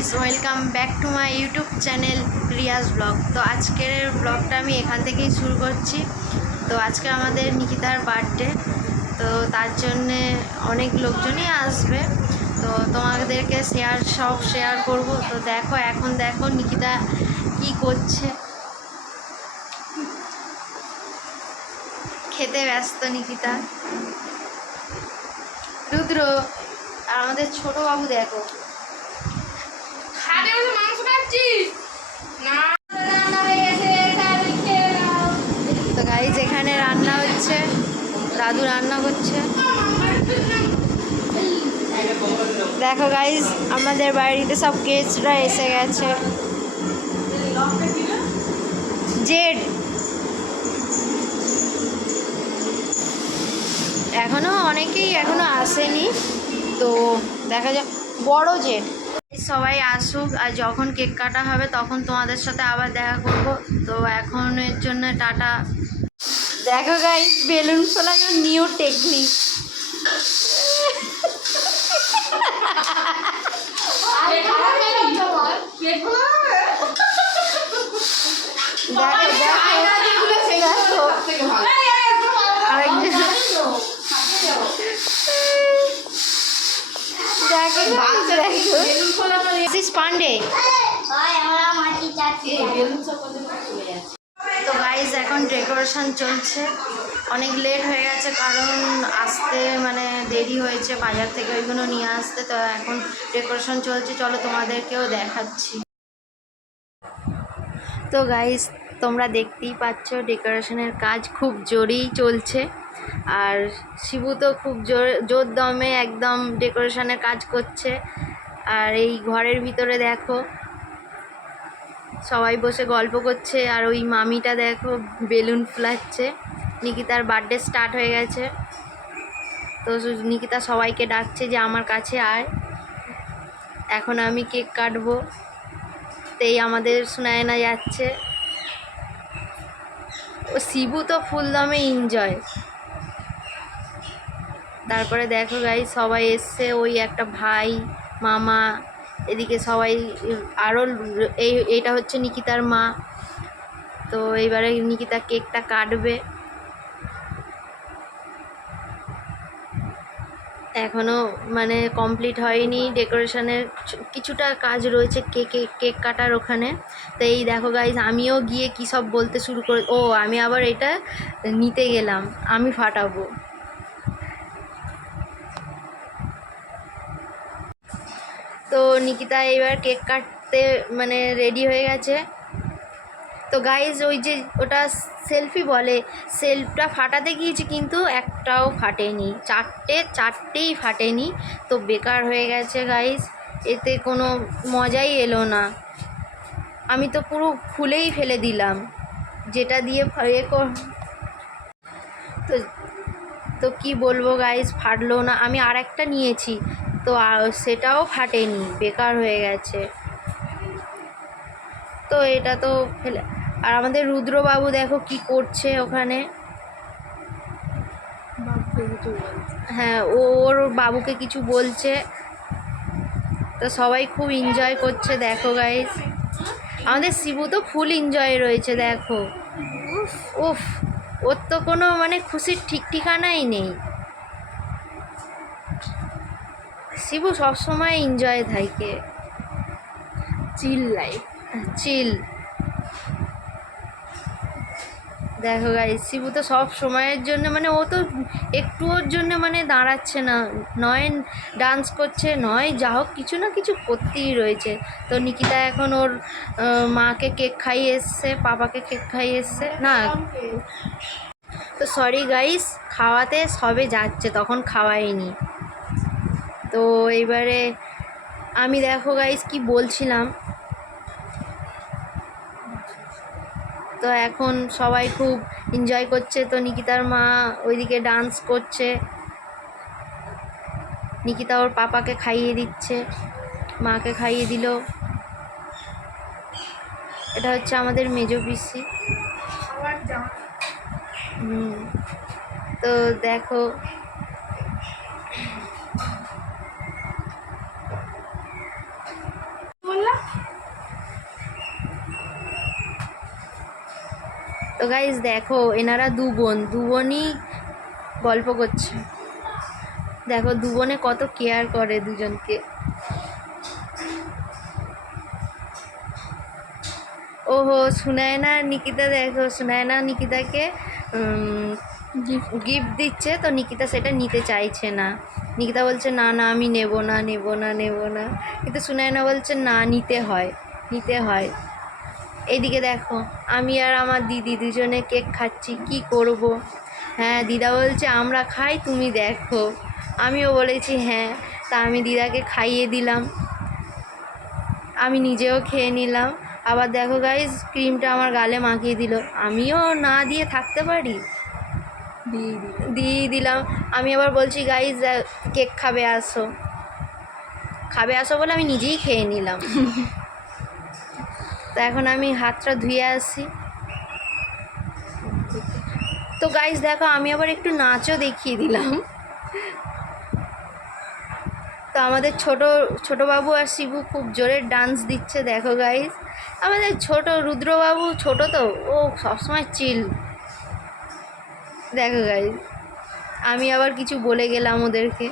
Guys, welcome back to my YouTube channel Riaz blog. তো আজকের ব্লগটা আমি এখান থেকেই শুরু করছি। তো আজকে আমাদের নিকিতার বার্থডে, তো তার জন্যে অনেক লোকজনই আসবে। তো তোমাদেরকে সব শেয়ার করব। তো দেখো, এখন দেখো নিকিতা কি করছে, খেতে ব্যস্ত নিকিতা। রুদ্র আর আমাদের ছোট বাবু দেখো তো গাইজ এখানে রান্না হচ্ছে, দাদু রান্না করছে। দেখো গাইজ, আমাদের বাড়িতে সব গেস্টরা এসে গেছে। জেড অনেকেই এখনো আসেনি, তো দেখা যাক। বড় জেড সবাই আসুক, আর যখন কেক কাটা হবে তখন তোমাদের সাথে আবার দেখা করব। তো এখনের জন্য টাটা। দেখো গাইস, বেলুন ফোলানোর নিউ টেকনিক। পান্ডে তো গাইজ এখন ডেকোরেশন চলছে। অনেক লেট হয়ে গেছে, কারণ আসতে মানে দেরি হয়েছে বাজার থেকে ওইগুলো নিয়ে আসতে। তো এখন ডেকোরেশন চলছে, চলো তোমাদেরকেও দেখাচ্ছি। তো গাইজ, তোমরা দেখতেই পাচ্ছ ডেকোরেশনের কাজ খুব জোরেই চলছে, আর শিবু তো খুব জোর দমে একদম ডেকোরেশনের কাজ করছে। আর এই ঘরের ভিতরে দেখো সবাই বসে গল্প করছে, আর ওই মামিটা দেখো বেলুন ফুলাচ্ছে। নিকিতার বার্থডে স্টার্ট হয়ে গেছে, তো নিকিতা সবাইকে ডাকছে যে আমার কাছে আয়, এখন আমি কেক কাটবো। তেই আমাদের সুনায়না যাচ্ছে। ও শিবু তো ফুল দমে এনজয়। তারপরে দেখো গাই, সবাই এসছে, ওই একটা ভাই, মামা, এদিকে সবাই আরও। এইটা হচ্ছে নিকিতার মা। তো এইবারে নিকিতা কেকটা কাটবে। এখনও মানে কমপ্লিট হয়নি, ডেকোরেশনের কিছুটা কাজ রয়েছে কেক কাটার ওখানে। তো এই দেখো গাইজ, আমিও গিয়ে কী সব বলতে শুরু করে, আমি আবার এটা নিতে গেলাম, আমি ফাটাবো। তো নিকিতা এবার কেক কাটতে মানে রেডি হয়ে গেছে। তো গাইজ, ওই যে ওটা সেলফি বলে, সেলফটা ফাটাতে গিয়েছি কিন্তু একটাও ফাটেনি, চারটেই ফাটেনি। তো বেকার হয়ে গেছে গাইজ, এতে কোনো মজাই এলো না। আমি তো পুরো খুলেই ফেলে দিলাম, যেটা দিয়ে তো তো কী বলবো গাইজ, ফাটলো না। আমি আর একটা নিয়েছি, তো সেটাও ফাটেনি, বেকার হয়ে গেছে। তো এটা তো ফেলে। আর আমাদের রুদ্রবাবু দেখো কি করছে ওখানে। হ্যাঁ, ওর বাবুকে কিছু বলছে। তো সবাই খুব এনজয় করছে দেখো গাইস। আমাদের শিবু তো ফুল এনজয় রয়েছে দেখো। উফ, ওর তো কোনো মানে খুশির ঠিক ঠিকানাই নেই। শিবু সবসময় এনজয় থাকে, চিল লাইফ, চিল। দেখো গাইস, শিবু তো সব সময়ের জন্য মানে ও তো একটুর জন্য মানে দাঁড়াচ্ছে না, নয় ডান্স করছে, নয় যা হোক কিছু না কিছু করতেই রয়েছে। তো নিকিতা এখন ওর মাকে কেক খাইয়ে এসছে, পাপাকে কেক খাইয়ে এসছে না। তো সরি গাইস, খাওয়াতে সবে যাচ্ছে, তখন খাওয়াইনি। তো এইবারে আমি দেখো গাইস কি বলছিলাম। তো এখন সবাই খুব এনজয় করছে। তো নিকিতার মা ওইদিকে ডান্স করছে, নিকিতা ওর পাপাকে খাইয়ে দিচ্ছে, মাকে খাইয়ে দিল। এটা হচ্ছে আমাদের মেজো পিসি। তো দেখো তো গাইজ দেখো এনারা দু বোনই গল্প করছে, দেখো দু বোনে কত কেয়ার করে দুজনকে। ওহো সুনায়না নিকিতা, দেখো সুনায়না নিকিতাকে গিফট দিচ্ছে, তো নিকিতা সেটা নিতে চাইছে না। নিকিতা বলছে না না আমি নেব না নেব না নেব না, কিন্তু সুনায়না বলছে না নিতে হয় নিতে হয়। এইদিকে দেখো আমি আর আমার দিদি দুজনে কেক খাচ্ছি, কি করব। হ্যাঁ দিদা বলছে আমরা খাই তুমি দেখো, আমিও বলেছি হ্যাঁ। তা আমি দিদাকে খাইয়ে দিলাম, আমি নিজেও খেয়ে নিলাম। আবার দেখো গাইজ ক্রিমটা আমার গালে মাখিয়ে দিল, আমিও না দিয়ে থাকতে পারি, দিয়ে দিলাম। আমি আবার বলছি গাইজ কেক খাবে আসো, খাবে আসো বলে আমি নিজেই খেয়ে নিলাম। তো এখন আমি হাতটা ধুয়ে আসি। তো গাইজ দেখো আমি আবার একটু নাচও দেখিয়ে দিলাম। তো আমাদের ছোট বাবু আর শিবু খুব জোরে ডান্স দিচ্ছে, দেখো গাইজ। আমাদের ছোট রুদ্রবাবু ছোট তো ও সবসময় চিল, দেখো গাইজ। আমি আবার কিছু বলে গেলাম ওদেরকে।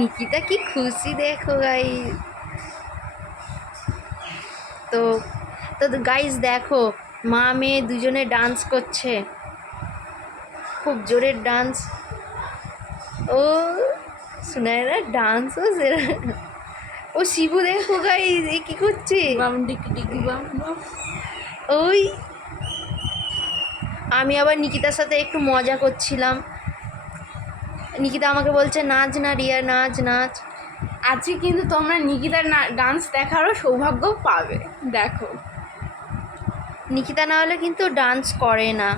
নিকিতা কি খুশি দেখো গাইজ। তো তো গাইজ দেখো মা মেয়ে দুজনে ডান্স করছে, খুব জোরের ডান্স। ও সুনায়না ডান্সও সেরা। ও শিবু দেখো গাইজ এ কি করছে, ওই আমি আবার নিকিতার সাথে একটু মজা করছিলাম। নিকিতা আমাকে বলছে নাচ না রিয়া নাচ নাচ। আজকে কিন্তু তোমরা নিকিতার ডান্স দেখারও সৌভাগ্য পাবে, দেখো। নিকিতা না হলে কিন্তু ডান্স করে না।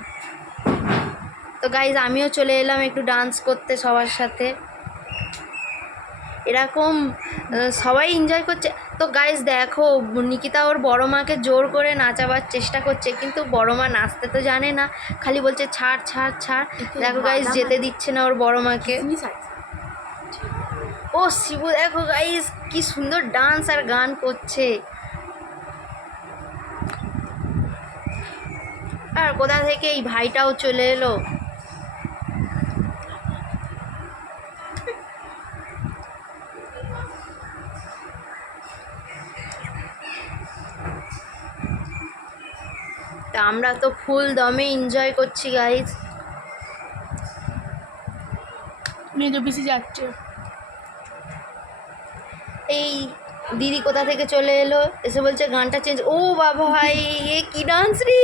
তো গাইজ আমিও চলে এলাম একটু ডান্স করতে সবার সাথে, এরকম সবাই এনজয় করছে। তো গাইজ দেখো নিকিতা ওর বড় মাকে জোর করে নাচাবার চেষ্টা করছে, কিন্তু বড় মা নাচতে তো জানে না, খালি বলছে ছাড় ছাড় ছাড়। দেখো গাইজ যেতে দিচ্ছে না ওর বড় মাকে। ও শিবু দেখো গাইজ কি সুন্দর ডান্স আর গান করছে। আর কোথা থেকে এই ভাইটাও চলে এলো। তা আমরা তো ফুল দমে এনজয় করছি গাইজ। মেজো পিসি যাচ্ছে, এই দিদি কোথা থেকে চলে এলো, এসে বলছে গানটা চেঞ্জ। ও বাবা ভাই এ কি ডান্স রে,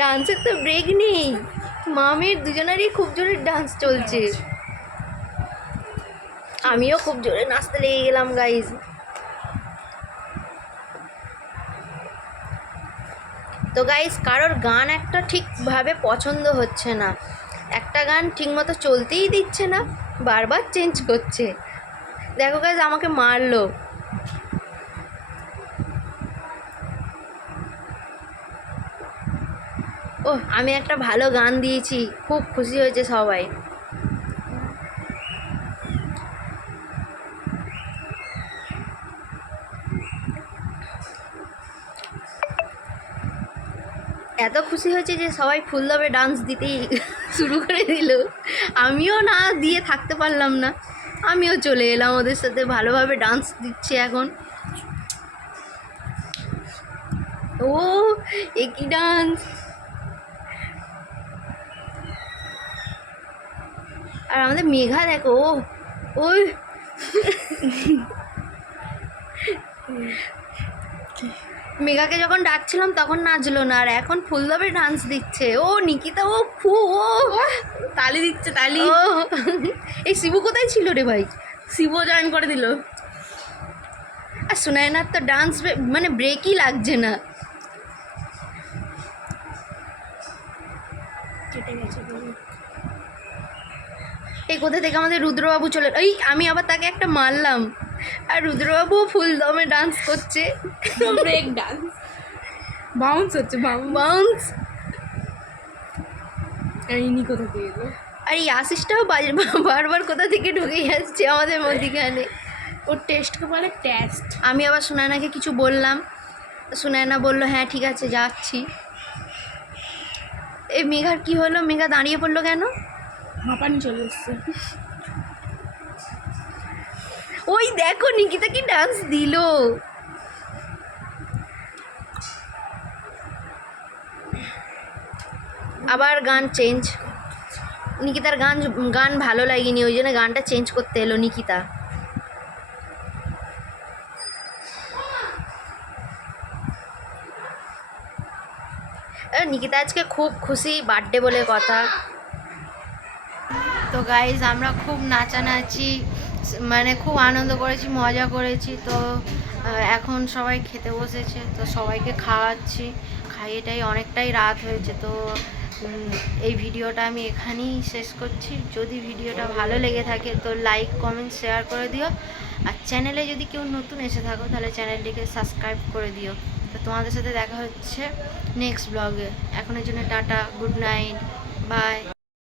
ডান্সের তো ব্রেক নেই, মামের দুজনেরই খুব জোরে ডান্স চলছে। আমিও খুব জোরে নাচতে লেগে গেলাম গাইজ। তো গাইজ কারোর গান একটা ঠিকভাবে পছন্দ হচ্ছে না, একটা গান ঠিকমতো চলতেই দিচ্ছে না, বারবার চেঞ্জ করছে। দেখো গাইজ আমাকে মারলো। ও আমি একটা ভালো গান দিয়েছি, খুব খুশি হয়েছে সবাই। এত খুশি হয়েছে যে সবাই ফুলদমে ডান্স দিতেই শুরু করে দিল, আমিও না দিয়ে থাকতে পারলাম না, আমিও চলে এলাম ওদের সাথে, ভালোভাবে ডান্স দিচ্ছে এখন। ও একই ডান্স। আর আমাদের মেঘা দেখো ওই মেঘাকে যখন ডাকছিলাম তখন নাচলো না, আর এখন ফুলদমে ডান্স দিচ্ছে। ও নিকিতা ও তালি দিচ্ছে তালি। ও এই শিবু কোথায় ছিল রে ভাই, শিবও জয়েন করে দিল। আর সুনায়নার তো ডান্স মানে ব্রেকই লাগছে না। এই কোথা থেকে আমাদের রুদ্রবাবু চলে, এই আমি আবার তাকে একটা মারলাম, আর রুদ্রবাবুও ফুল দমে ডান্স করছে, ব্রেক ডান্স, বাউন্স হচ্ছে বাউন্স। আর ইনি কোথা থেকে এলো, আর এই আশিসটাও বারবার কোথা থেকে ঢুকে যাচ্ছে আমাদের মধ্যিখানে। ওর টেস্টকে বলে টেস্ট। আমি আবার সুনয়নাকে কিছু বললাম, সুনয়না বললো হ্যাঁ ঠিক আছে যাচ্ছি। এই মেঘার কি হলো, মেঘা দাঁড়িয়ে পড়লো কেন? হাঁপানি চলে এসছে। ওই দেখো নিকিতা কি ডান্স দিল। আবার গান চেঞ্জ, নিকিতার গান গান ভালো লাগেনি, ওই জন্য গানটা চেঞ্জ করতে এলো নিকিতা। নিকিতা আজকে খুব খুশি, বার্থডে বলে কথা। তো গাইজ আমরা খুব নাচানাচি মানে খুব আনন্দ করেছি, মজা করেছি। তো এখন সবাই খেতে বসেছে, তো সবাইকে খাওয়াচ্ছি, খাইয়েটাই অনেকটাই রাত হয়েছে। তো এই ভিডিওটা আমি এখানেই শেষ করছি। যদি ভিডিওটা ভালো লেগে থাকে তো লাইক কমেন্ট শেয়ার করে দিও, আর চ্যানেলে যদি কেউ নতুন এসে থাকো তাহলে চ্যানেলটিকে সাবস্ক্রাইব করে দিও। তো তোমাদের সাথে দেখা হচ্ছে নেক্সট ব্লগে। এখনের জন্য টাটা, গুড নাইট, বাই।